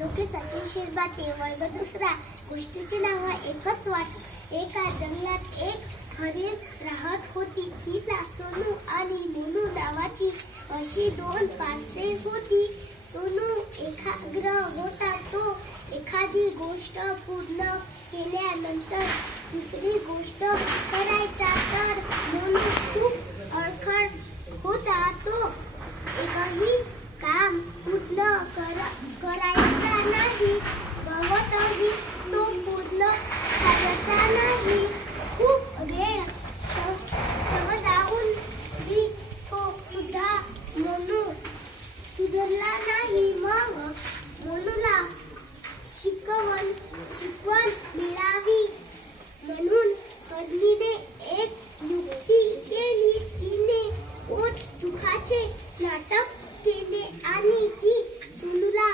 लोके सचिन शिरभाते वर्ग दुसरा. गोष्टीची नाव एकच वाट. एका जंगलात एक हरीण राहत होती. तिला सोनू आणि मोनू नावाची अशी दोन पार्से होती. सोनू एकाग्र होता. तो एखादी गोष्ट पूर्ण केल्यानंतर दुसरी गोष्ट करायचा, तर मोनू खूप अडखळ होता. तो एकही काम पूर्ण करायचा नाही. गवतही तो पूर्ण करायचा नाही. खूप वेळ समजावून तो सुद्धा मोनू सुधारला नाही. मग मोनूला शिकवण मिळावी म्हणून हरणीने एक युक्ती केली. तिने पोट दुखाचे नाटक केले आणि ती सोनूला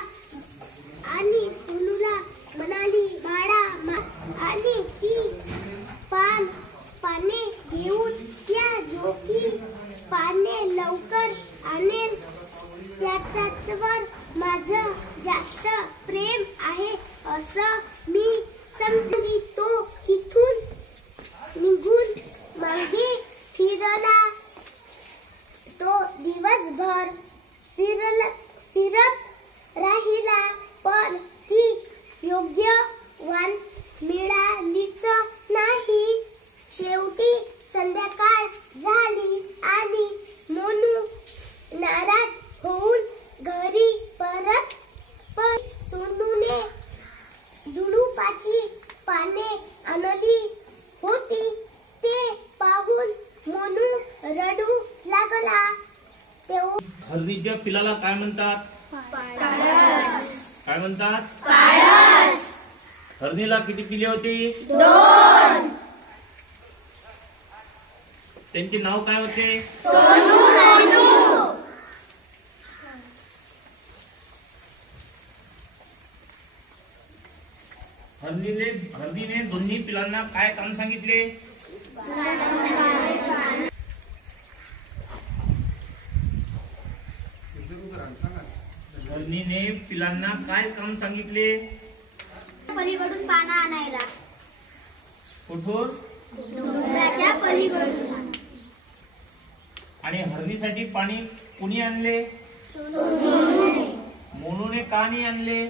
म्हणाली, बाळा, आणि ती पाने घेऊन त्या जोगी पाने लवकर आणेल त्याच्यावर माझं जास्त प्रेम आहे असं मी समजली. तो तिथून निघून मागे फिरला. तो दिवसभर फिरत राहिला, पण ती योग्य वाण मिळालीच नाही. शेवटी संध्याकाळ झाली आणि मोनू नाराज होऊन घरी परत. पण सोनूने झुडुपाची पाने आणली होती. ते पाहून मोनू रडू लागला. हरणीच्या पिलाला काय म्हणतात? पाळस. काय म्हणतात? पाळस. हरणीला किती पिले होते? 2. त्यांचे नाव काय होते? सोनू, मोनू. हरणीने दोन्ही पिलांना काय काम सांगितले? हरणीने पिलांना काय काम सांगितले? पलीकडून पानं आणायला. कुठून? डोंगराच्या पलीकडून. आणि हरणीसाठी पाणी कुणी आणले? मोनूने का नाही आणले?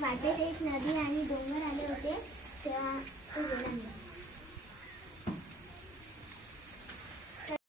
वाटेत एक नदी आणि डोंगर आले होते, तेव्हा तो गेला नाही.